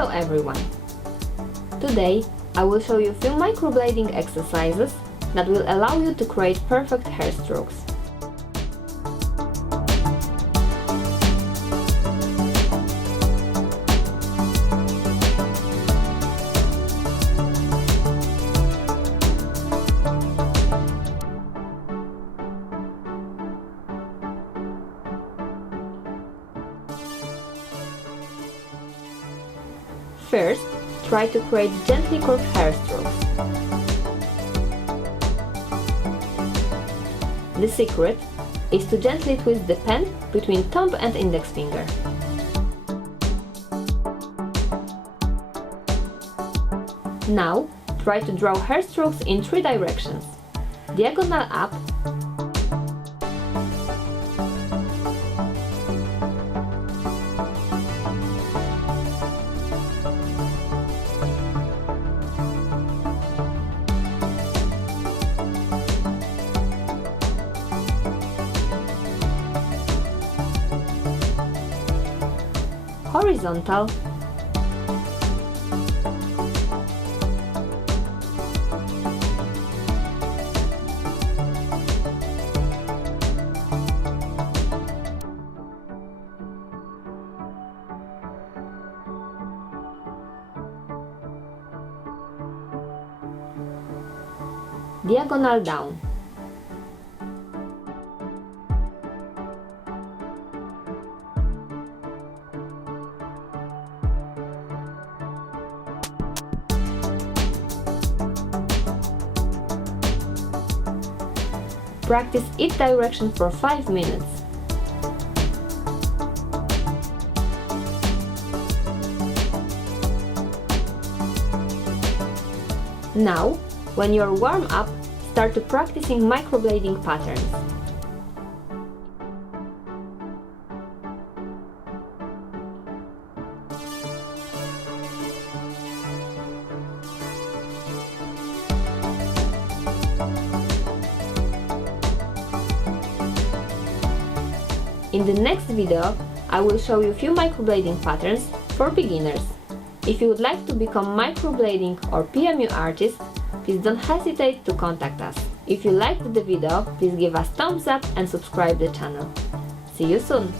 Hello everyone! Today I will show you a few microblading exercises that will allow you to create perfect hair strokes. First, try to create gently curved hair strokes. The secret is to gently twist the pen between thumb and index finger. Now, try to draw hair strokes in 3 directions: diagonal up, horizontal, diagonal down. Practice each direction for 5 minutes. Now, when you're warm up, start to practicing microblading patterns. In the next video, I will show you a few microblading patterns for beginners. If you would like to become microblading or PMU artist, please don't hesitate to contact us. If you liked the video, please give us thumbs up and subscribe the channel. See you soon!